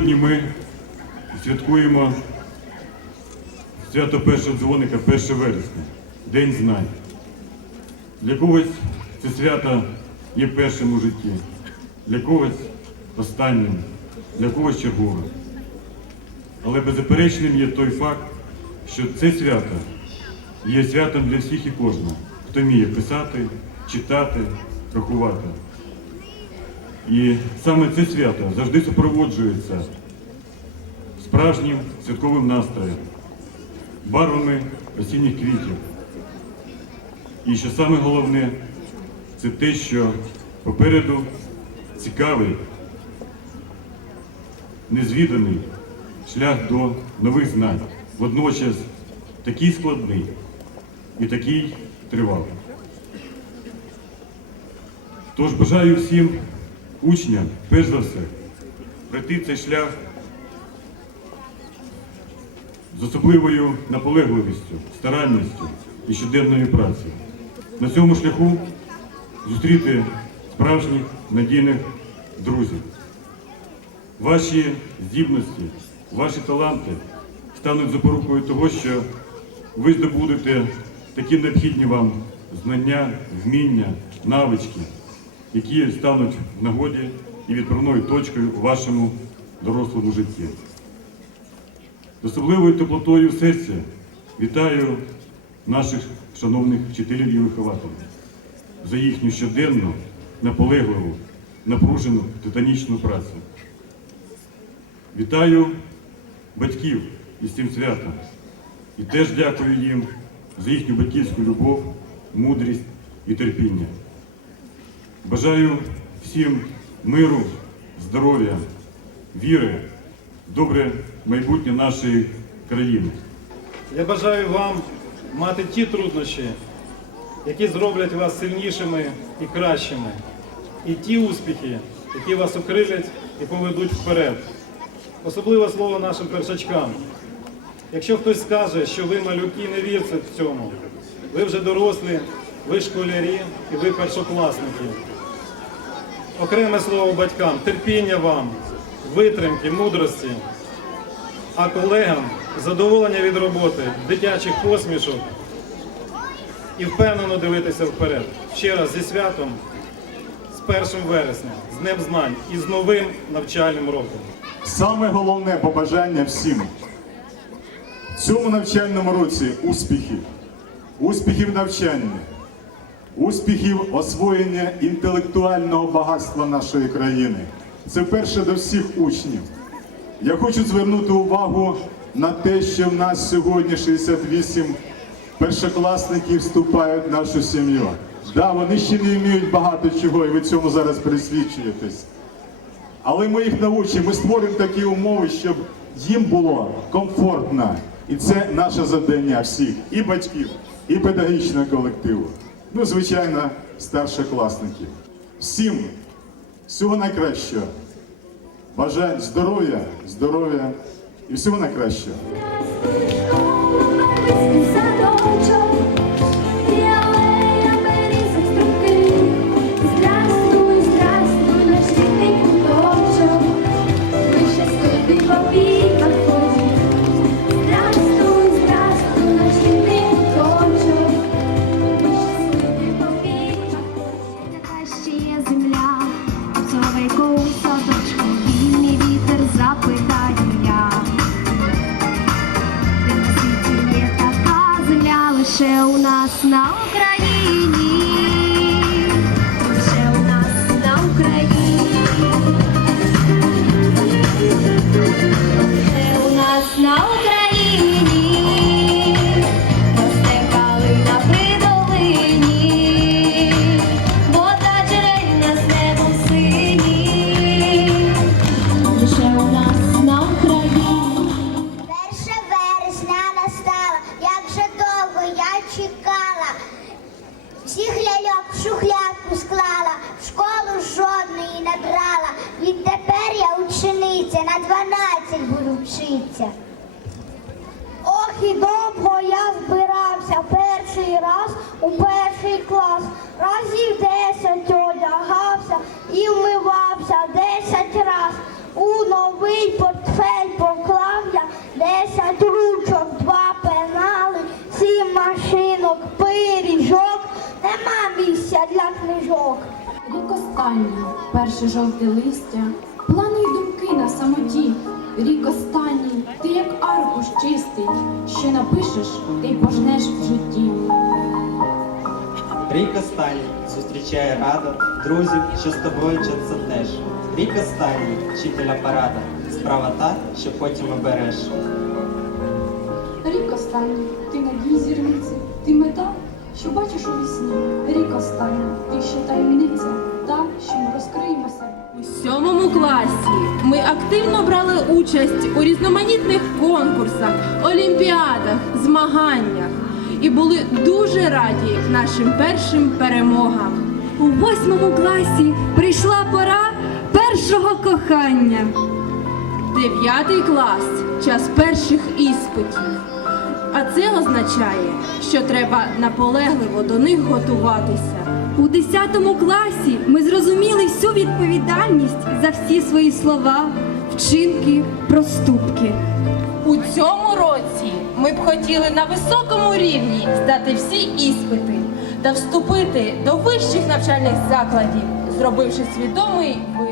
Сьогодні ми святкуємо свято першого дзвоника 1 вересня, День знань. Для когось це свято є першим у житті, для когось останнім, для когось черговим. Але беззаперечним є той факт, що це свято є святом для всіх і кожного, хто вміє писати, читати, рахувати. І саме це свято завжди супроводжується справжнім святковим настроєм, барвами осінніх квітів. І що саме головне, це те, що попереду цікавий, незвіданий шлях до нових знань, водночас такий складний і такий тривалий. Тож бажаю всім учням, перш за все, пройти цей шлях з особливою наполегливістю, старанністю і щоденною працею. На цьому шляху зустріти справжніх надійних друзів. Ваші здібності, ваші таланти стануть запорукою того, що ви здобудете такі необхідні вам знання, вміння, навички, які стануть в нагоді і відправною точкою у вашому дорослому житті. З особливою теплотою в серці вітаю наших шановних вчителів і вихователів за їхню щоденну, наполегливу, напружену титанічну працю. Вітаю батьків із цим святом і теж дякую їм за їхню батьківську любов, мудрість і терпіння. Бажаю всім миру, здоров'я, віри, добре майбутнє нашої країни. Я бажаю вам мати ті труднощі, які зроблять вас сильнішими і кращими, і ті успіхи, які вас окрилять і поведуть вперед. Особливе слово нашим першачкам. Якщо хтось скаже, що ви малюки, не вірте в цьому. Ви вже дорослі, ви школярі і ви першокласники. Окреме слово батькам, терпіння вам, витримки, мудрості, а колегам задоволення від роботи, дитячих посмішок і впевнено дивитися вперед. Ще раз зі святом, з 1 вересня, з Днем Знань і з новим навчальним роком. Саме головне побажання всім в цьому навчальному році успіхів, успіхів навчання, успіхів освоєння інтелектуального багатства нашої країни. Це перше до всіх учнів. Я хочу звернути увагу на те, що в нас сьогодні 68 першокласників вступають в нашу сім'ю. Да, вони ще не вміють багато чого, і ви цьому зараз пересвідчуєтесь. Але ми їх навчимо, ми створимо такі умови, щоб їм було комфортно. І це наше завдання всіх, і батьків, і педагогічного колективу. Ну, звичайно, старшокласників. Всім всього найкращого. Бажаю здоров'я, здоров'я і всього найкращого. Ще земля, овцовику садочку, вільний вітер запитаю у Відтепер я учениця, на 12 буду вчитися. Ох, і довго я збирався перший раз у перший клас. Разів десять одягався і вмивався десять раз. У новий портфель поклав я десять ручок, два пенали, сім машинок, пиріжок. Нема місця для книжок. Рік перше жовте листя, плани й думки на самоті. Рік останній, ти як аркуш чистий, що напишеш, ти й пожнеш в житті. Рік останній зустрічає рада друзів, що з тобою вчаться теж. Рік останній вчителя парада. Справа та, що потім обереш. Рік останній, ти надій зірниці, ти мета, що бачиш у вісні. Рік останній, ти ще таємниця, та, що ми розкриємося. У сьомому класі ми активно брали участь у різноманітних конкурсах, олімпіадах, змаганнях і були дуже раді нашим першим перемогам. У восьмому класі прийшла пора першого кохання. Дев'ятий клас час перших іспитів. А це означає, що треба наполегливо до них готуватися. У десятому класі ми зрозуміли всю відповідальність за всі свої слова, вчинки, проступки. У цьому році ми б хотіли на високому рівні здати всі іспити та вступити до вищих навчальних закладів, зробивши свідомий вибір.